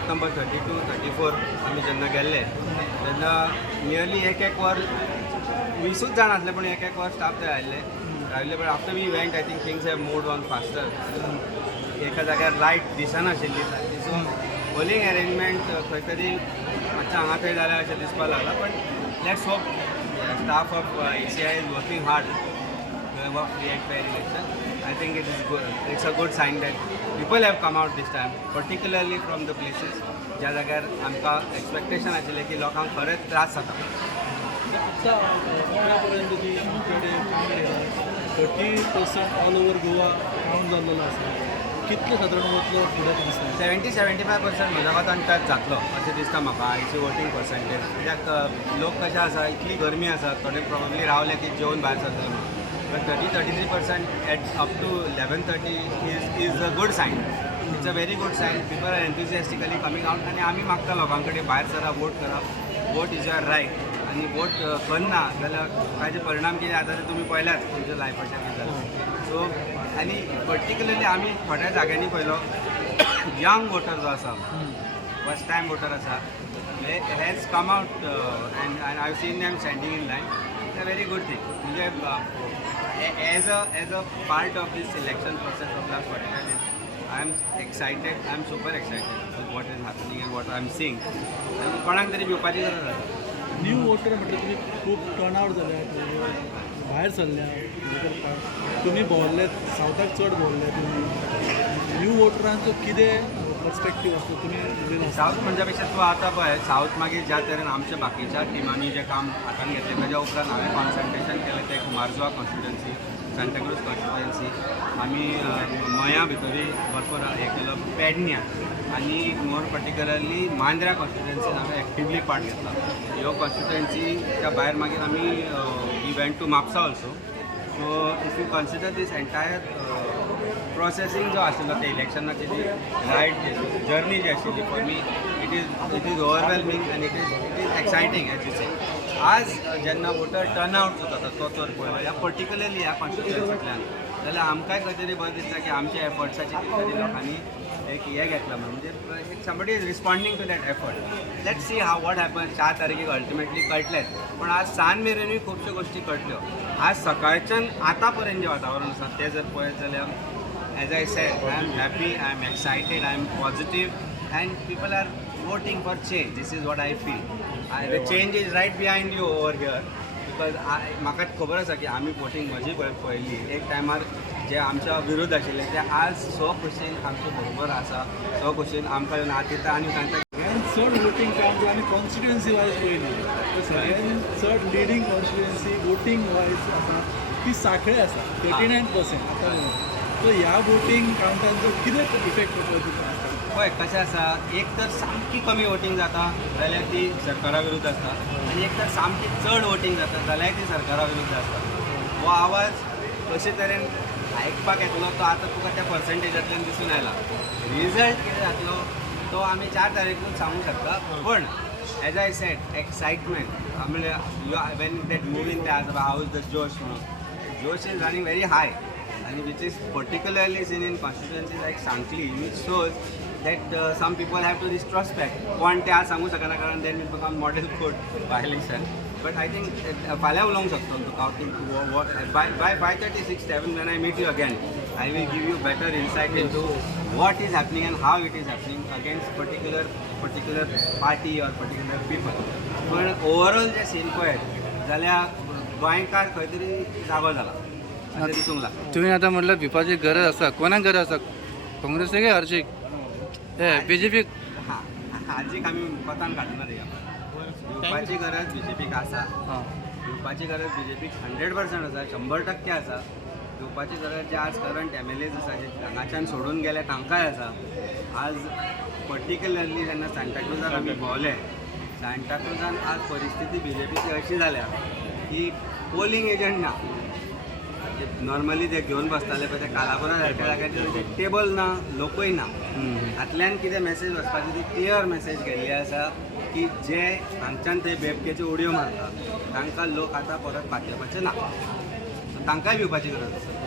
Booth number 32, 34 आम्ही जेन्ना गेल्ले तेन्ना नियरली एक वर 20 जाण आसले पूण एक वर स्टाफ थंय राविल्ले but after we went I think things have moved on faster एका जाग्यार लायट दिसनाशिल्ली सारकी सो पोलिंग अरेंजमेंट खंय तरी मातशें हांगा थंय जाल्यार अशें दिसपाक लागला पण let's hope staff of ACI is working hard to have a free and fair election. I think it is good. It's a good sign that people have come out this time, particularly from the places ज्या जाग्यार आमकां expectation आशिल्लें की लोकांक खरेंच त्रास जाता. आत्ता पर्यंत जी आमच्याकडे काउंट केला 30% ऑल ओव्हर गोवा काउंट जाल्लो आसा कितले सादारण वतलो फुडें दिसता 70-75% म्हज्या कोतान टच जातलो अशें दिसता म्हाका आयची वोटींग पर्संटेज कित्याक लोक कशें आसा इतली गरमी आसा थोडे प्रॉब्ली रावले की जेवून भायर सरतले म्हणून but 30-33% at up to 11:30 is a good sign it's a very good sign people are enthusiastically coming out आनी आमी मागता लोकां कडेन भायर सरा वोट करप वोट इज युअर रायट आनी वोट करना जाल्यार ताजे परिणाम कितें जाता ते तुमी पळयल्यात तुमच्या लायफाचेर कितें जाता सो आनी पर्टिक्युलरली आमी थोड्या जाग्यांनी पळयलो यंग वोटर जो आसा फस्ट टायम वोटर आसा has come out and I have seen them standing in line it's a very good thing म्हणजे as a part of this selection process of last 45 days I am excited, I am super excited with what is happening and what I am seeing. आणि कोणाक तरी भिवपाची गरज आसा new voter म्हटल्यार तुमी खूब turn out जाल्या भायर सरल्या तुमी भोंवल्ले सावथाक चड भोंवल्ले तुमी न्यू वोटरांचो कितें पर्सपेक्टीव आसता तुमी साऊथ म्हणजे पेक्षा तूं आतां पळय साऊथ मागीर ज्या तरेन आमच्या बाकीच्या टिमांनी जें काम हातान घेतलें ताच्या उपरांत हांवें कॉन्सन्ट्रेशन केलें तें मार्जुआ कॉन्स्टिट्युएन्सी सांताक्रूज कॉन्स्टिट्युएन्सी आमी मया भितरूय भरपूर हें केलो पेडण्या आनी मोर पर्टिक्युलरली मांद्र्या कॉन्स्टिट्युएन्सीन हांवें एक्टिवली पार्ट घेतला ह्यो कॉन्स्टिट्युएन्सी भायर मागीर आमी we went to Mapusa also so if you consider this entire processing जो आशिल्लो ते इलेक्शनाची जी रायट जर्नी जी आशिल्ली for me it is overwhelming आनी it is exciting as you say आज जेन्ना वोटर टर्न आवट जो जाता तो जर पळयलो ह्या पर्टिक्युलरली ह्या कॉन्स्टिट्युएन्सींतल्यान जाल्यार आमकांय खंय तरी बरें दिसता की आमच्या एफर्ट्साची कितें तरी लोकांनी एक हें घेतलां म्हणजे somebody is responding to that effort let's see how what happen 4 तारखेक अल्टिमेटली कळटलेंच पण आज सांज मेरेनूय खुबश्यो गोश्टी कळटल्यो आज सकाळच्यान आतां पर्यंत जें वातावरण आसा तें जर पळयत जाल्यार as I said, I am happy, I am excited, I am positive, and people are voting for change. This is what I feel. The change is right behind you over here. Because म्हाका खबर आसा की आमी voting म्हजी पळयल्ली एक टायमार जे आमच्या विरोध आशिल्ले ते आज खोशेन आमचे बरोबर आसा खोशेन आमकां येवन हात दिता आनी सांगता चड वोटींग काउंट आमी कॉन्स्टिट्युएन्सी वायज पळयली सगळ्यांनी चड लिडींग कॉन्स्टिट्युएन्सी वोटींग वायज आसा ती सांखळे आसा 39% आतां सो ह्या वोटींग काउंटाचो कितें इफेक्ट पडटलो तुका पळय कशें आसा एक तर सामकी कमी वोटींग जाता जाल्यार ती सरकारा विरुद्ध आसता आनी एक तर सामकी चड वोटींग जाता जाल्यार ती सरकारा विरुद्ध आसता हो आवाज कशे तरेन आयकपाक येतलो तो आतां तुका त्या पर्संटेजांतल्यान दिसून आयला रिजल्ट कितें जातलो तो आमी 4 तारखेकूच सांगूंक शकता पण एज आय सेड एक्सायटमेंट म्हणल्यार वेन दॅट मुवीन ते आसा हाऊ इज द जोश म्हणून जोश is running very high and which is particularly seen in constituencies like Sankli, which shows that some people have to retrospect. कोण ते आज सांगू शकना कारण then it become model code by election. But I think फाल्यां उलोवंक शकता तुका by 5:36 when I meet you again, I will give you better insight into what is happening and how it is happening against particular party or particular people. पण overall जे scene पळयत जाल्यार गोंयकार खंय तरी जागो जाला. तुम्ही आता म्हटलं भिवपाची गरज आसा कोणाक गरज आसा काँग्रेसीक काय हरशीक बीजेपीक हाजीक आमी कोतान काडना रे भिवपाची गरज बीजेपीक आसा भिवपाची गरज बीजेपीक 100% आसा 100% आसा भिवपाची गरज जे आज करंट MLAs आसा जे हांगाच्यान सोडून गेले तांकांय आसा आज पर्टिक्युलरली जेन्ना सांताक्रुजान आमी भोंवले सांताक्रुजान आज परिस्थिती बीजेपीची अशी जाल्या की पोलिंग एजंट ना नॉर्मली ते घेवन बसताले पळय ते कालापरा सारक्या जाग्याचेर टेबल ना लोकूय ना हातल्यान कितें मॅसेज वचपाची ती क्लियर मॅसेज गेल्ली आसा की जे हांगच्यान थंय बेबकेच्यो उडयो मारता तांकां लोक आतां परत पातयपाचे ना तांकांय भिवपाची गरज आसा